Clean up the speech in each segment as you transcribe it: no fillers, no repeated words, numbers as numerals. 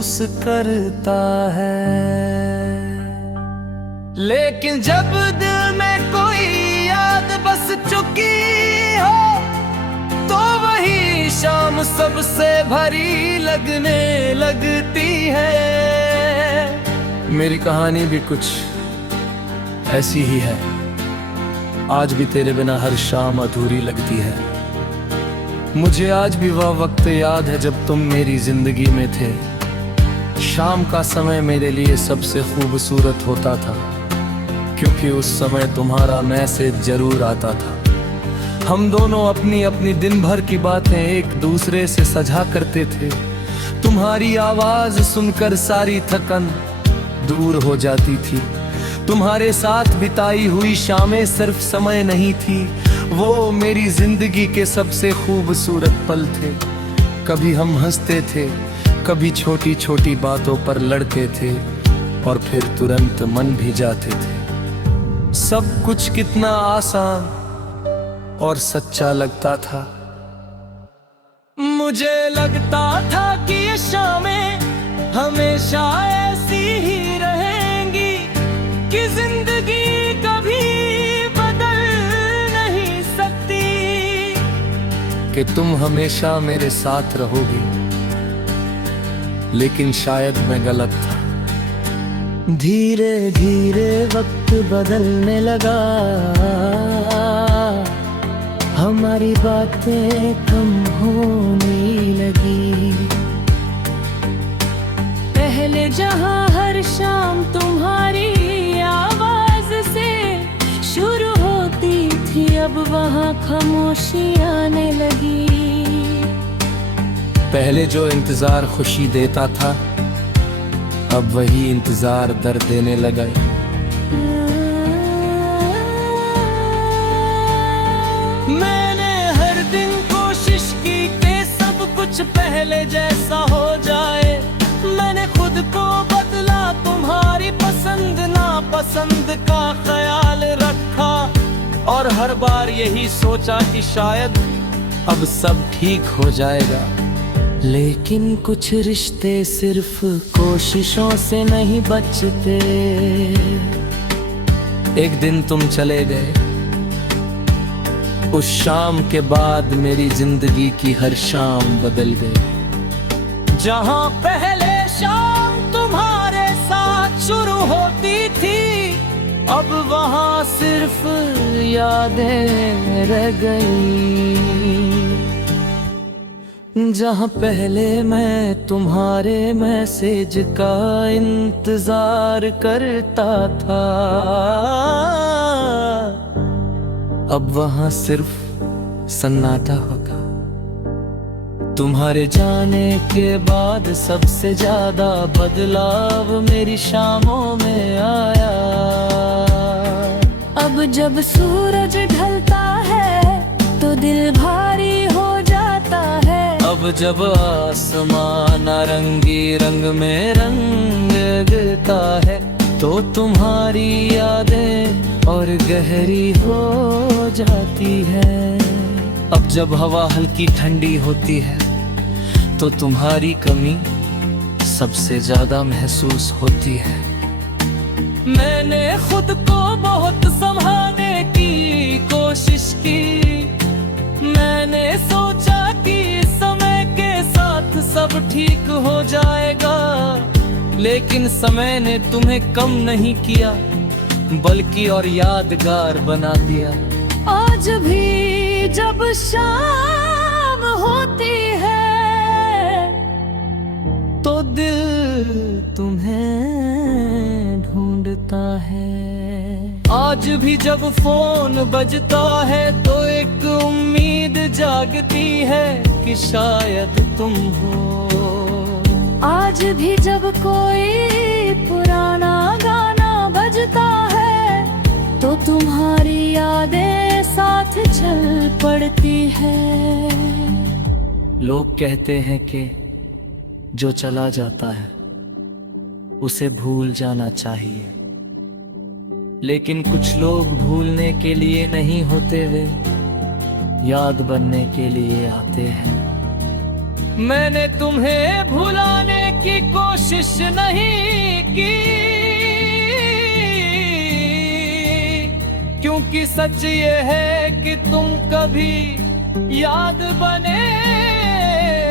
महसूस करता है। लेकिन जब दिल में कोई याद बस चुकी हो तो वही शाम सबसे भरी लगने लगती है। मेरी कहानी भी कुछ ऐसी ही है। आज भी तेरे बिना हर शाम अधूरी लगती है। मुझे आज भी वह वक्त याद है जब तुम मेरी जिंदगी में थे। शाम का समय मेरे लिए सबसे खूबसूरत होता था, क्योंकि उस समय तुम्हारा मैसेज जरूर आता था। हम दोनों अपनी अपनी दिन भर की बातें एक दूसरे से साझा करते थे। तुम्हारी आवाज सुनकर सारी थकन दूर हो जाती थी। तुम्हारे साथ बिताई हुई शामें सिर्फ समय नहीं थी, वो मेरी जिंदगी के सबसे खूबसूरत पल थे। कभी हम हंसते थे, कभी छोटी छोटी बातों पर लड़ते थे और फिर तुरंत मन भी जाते थे। सब कुछ कितना आसान और सच्चा लगता था। मुझे लगता था कि ये शामें हमेशा ऐसी ही रहेंगी, कि जिंदगी कभी बदल नहीं सकती, कि तुम हमेशा मेरे साथ रहोगी। लेकिन शायद मैं गलत था। धीरे धीरे वक्त बदलने लगा, हमारी बातें कम होने लगी। पहले जहां हर शाम तुम्हारी आवाज से शुरू होती थी, अब वहां खामोशी आने लगी। पहले जो इंतजार खुशी देता था, अब वही इंतजार दर्द देने लगा। मैंने हर दिन कोशिश की कि सब कुछ पहले जैसा हो जाए। मैंने खुद को बदला, तुम्हारी पसंद नापसंद का ख्याल रखा, और हर बार यही सोचा कि शायद अब सब ठीक हो जाएगा। लेकिन कुछ रिश्ते सिर्फ कोशिशों से नहीं बचते। एक दिन तुम चले गए। उस शाम के बाद मेरी जिंदगी की हर शाम बदल गई। जहां पहले शाम तुम्हारे साथ शुरू होती थी, अब वहां सिर्फ यादें रह गई। जहां पहले मैं तुम्हारे मैसेज का इंतजार करता था, अब वहां सिर्फ सन्नाटा होगा। तुम्हारे जाने के बाद सबसे ज्यादा बदलाव मेरी शामों में आया। अब जब सूरज ढलता है तो दिल भारी हो जाता है। अब जब आसमान नारंगी रंग में रंगता है, तो तुम्हारी यादें और गहरी हो जाती है। अब जब हवा हल्की ठंडी होती है, तो तुम्हारी कमी सबसे ज्यादा महसूस होती है। मैंने खुद को बहुत संभालने की कोशिश की। मैंने सोचा कि समय के साथ सब ठीक हो जाएगा, लेकिन समय ने तुम्हें कम नहीं किया, बल्कि और यादगार बना दिया। आज भी जब शाम होती है, तो दिल तुम्हें ढूंढता है। आज भी जब फोन बजता है, तो एक उम्मीद जागती है कि शायद तुम हो। आज भी जब कोई पुराना गाना बजता है, तो तुम्हारी यादें साथ चल पड़ती है। लोग कहते हैं कि जो चला जाता है उसे भूल जाना चाहिए, लेकिन कुछ लोग भूलने के लिए नहीं होते, वे याद बनने के लिए आते हैं। मैंने तुम्हें भुलाने की कोशिश कोशिश नहीं की, क्योंकि सच ये है कि तुम कभी याद बने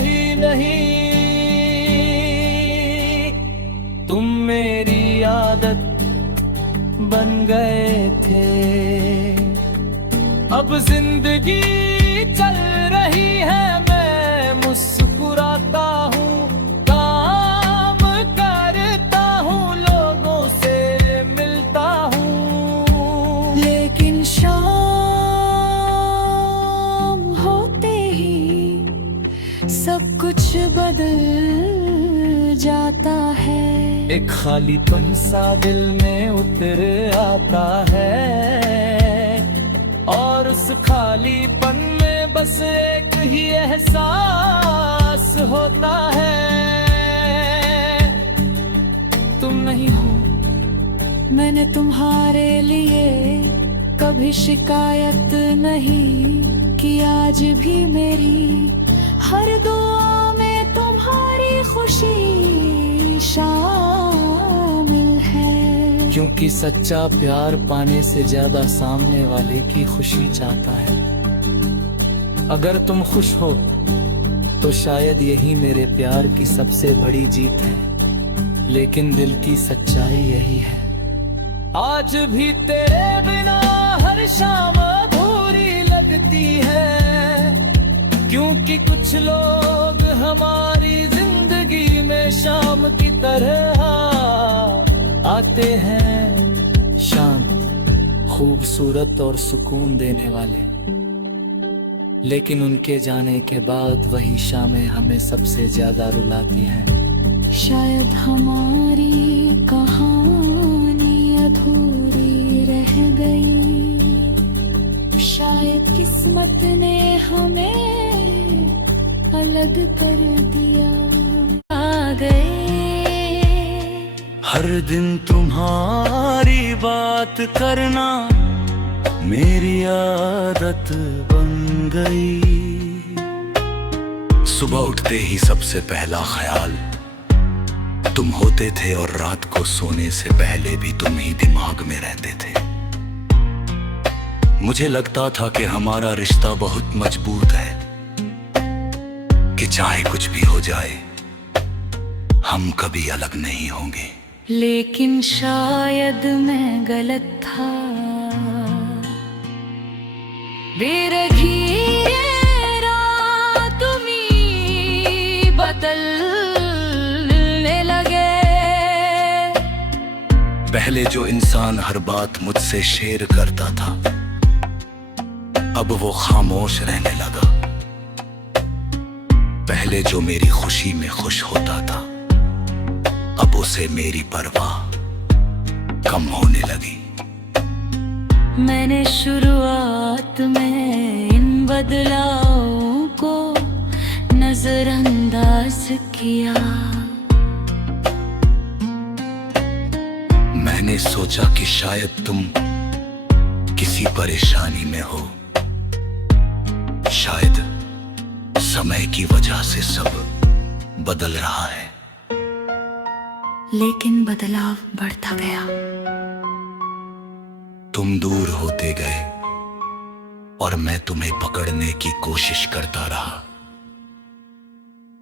ही नहीं। तुम मेरी आदत बन गए थे, अब जिंदगी चल रही है, मैं मुस्कुराता हूँ, काम करता हूँ, लोगों से मिलता हूँ। लेकिन शाम होते ही सब कुछ बदल जाता है। एक खालीपन सा दिल में उतर आता है, और उस खालीपन में बस एक ही एहसास होता है, तुम नहीं हो। मैंने तुम्हारे लिए कभी शिकायत नहीं की, आज भी मेरी हर दुआ में तुम्हारी खुशी शामिल है। क्योंकि सच्चा प्यार पाने से ज्यादा सामने वाले की खुशी चाहता है। अगर तुम खुश हो तो शायद यही मेरे प्यार की सबसे बड़ी जीत है, लेकिन दिल की सच्चाई यही है, आज भी तेरे बिना हर शाम अधूरी लगती है, क्योंकि कुछ लोग हमारी जिंदगी में शाम की तरह आते हैं, शाम खूबसूरत और सुकून देने वाले, लेकिन उनके जाने के बाद वही शामें हमें सबसे ज्यादा रुलाती हैं। शायद हमारी कहानी अधूरी रह गई, शायद किस्मत ने हमें अलग कर दिया। आ गए हर दिन तुम्हारी बात करना मेरी आदत बन गई। सुबह उठते ही सबसे पहला ख्याल तुम होते थे, और रात को सोने से पहले भी तुम ही दिमाग में रहते थे। मुझे लगता था कि हमारा रिश्ता बहुत मजबूत है, कि चाहे कुछ भी हो जाए हम कभी अलग नहीं होंगे। लेकिन शायद मैं गलत था, धीरे-धीरे तुम्ही बदलने लगे। पहले जो इंसान हर बात मुझसे शेयर करता था, अब वो खामोश रहने लगा। पहले जो मेरी खुशी में खुश होता था, अब उसे मेरी परवाह कम होने लगी। मैंने शुरुआत में इन बदलावों को नजरअंदाज किया। मैंने सोचा कि शायद तुम किसी परेशानी में हो, शायद समय की वजह से सब बदल रहा है। लेकिन बदलाव बढ़ता गया। तुम दूर होते गए और मैं तुम्हें पकड़ने की कोशिश करता रहा।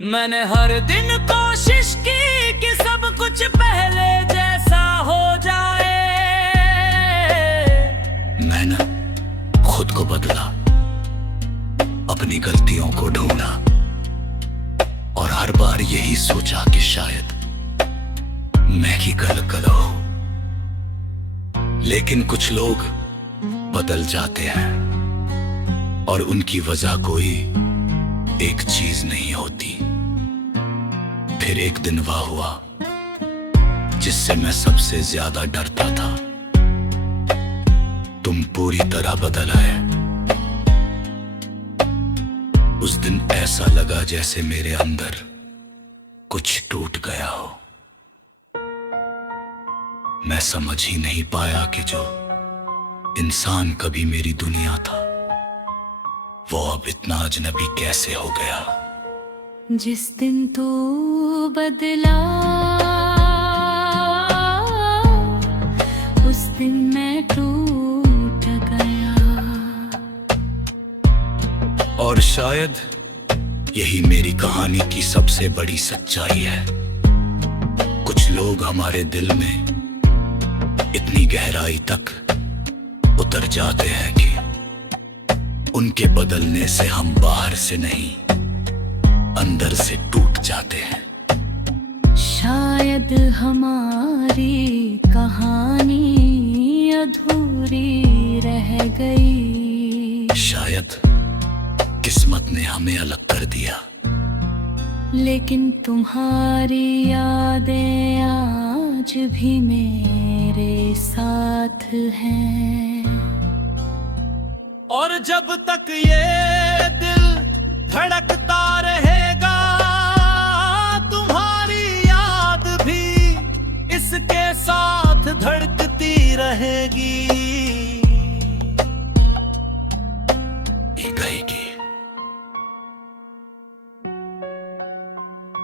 मैंने हर दिन कोशिश की कि सब कुछ पहले जैसा हो जाए। मैं ना खुद को बदला, अपनी गलतियों को ढूंढा, और हर बार यही सोचा कि शायद मैं ही गलत हूं। लेकिन कुछ लोग बदल जाते हैं, और उनकी वजह कोई एक चीज नहीं होती। फिर एक दिन वह हुआ जिससे मैं सबसे ज्यादा डरता था। तुम पूरी तरह बदल आए। उस दिन ऐसा लगा जैसे मेरे अंदर कुछ टूट गया हो। मैं समझ ही नहीं पाया कि जो इंसान कभी मेरी दुनिया था, वो अब इतना अजनबी कैसे हो गया। जिस दिन तू बदला उस दिन मैं टूट गया। और शायद यही मेरी कहानी की सबसे बड़ी सच्चाई है। कुछ लोग हमारे दिल में इतनी गहराई तक उतर जाते हैं कि उनके बदलने से हम बाहर से नहीं, अंदर से टूट जाते हैं। शायद हमारी कहानी अधूरी रह गई। शायद किस्मत ने हमें अलग कर दिया, लेकिन तुम्हारी यादें आज भी मेरे साथ हैं। और जब तक ये दिल धड़कता रहेगा, तुम्हारी याद भी इसके साथ धड़कती रहेगी। ये कहेगी,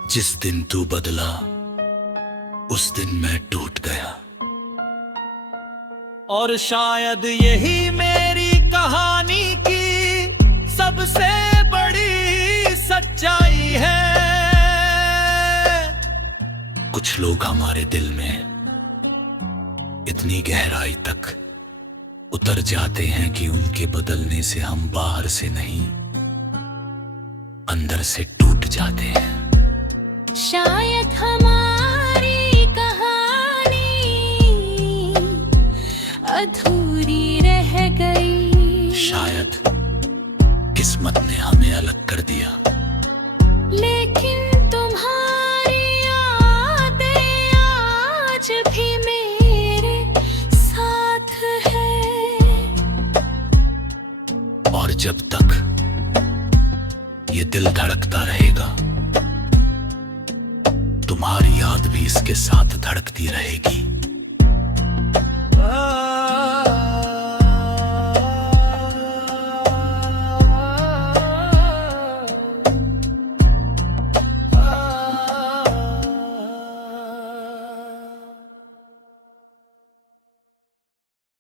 जिस दिन तू बदला उस दिन मैं टूट गया। और शायद यही मेरी कहानी की सबसे बड़ी सच्चाई है। कुछ लोग हमारे दिल में इतनी गहराई तक उतर जाते हैं कि उनके बदलने से हम बाहर से नहीं, अंदर से टूट जाते हैं। शायद हमारी कहानी अधूरी रह गई। शायद किस्मत ने हमें अलग कर दिया, लेकिन तुम्हारी यादें आज भी मेरे साथ है। और जब तक ये दिल धड़कता रहेगा, तुम्हारी याद भी इसके साथ धड़कती रहेगी।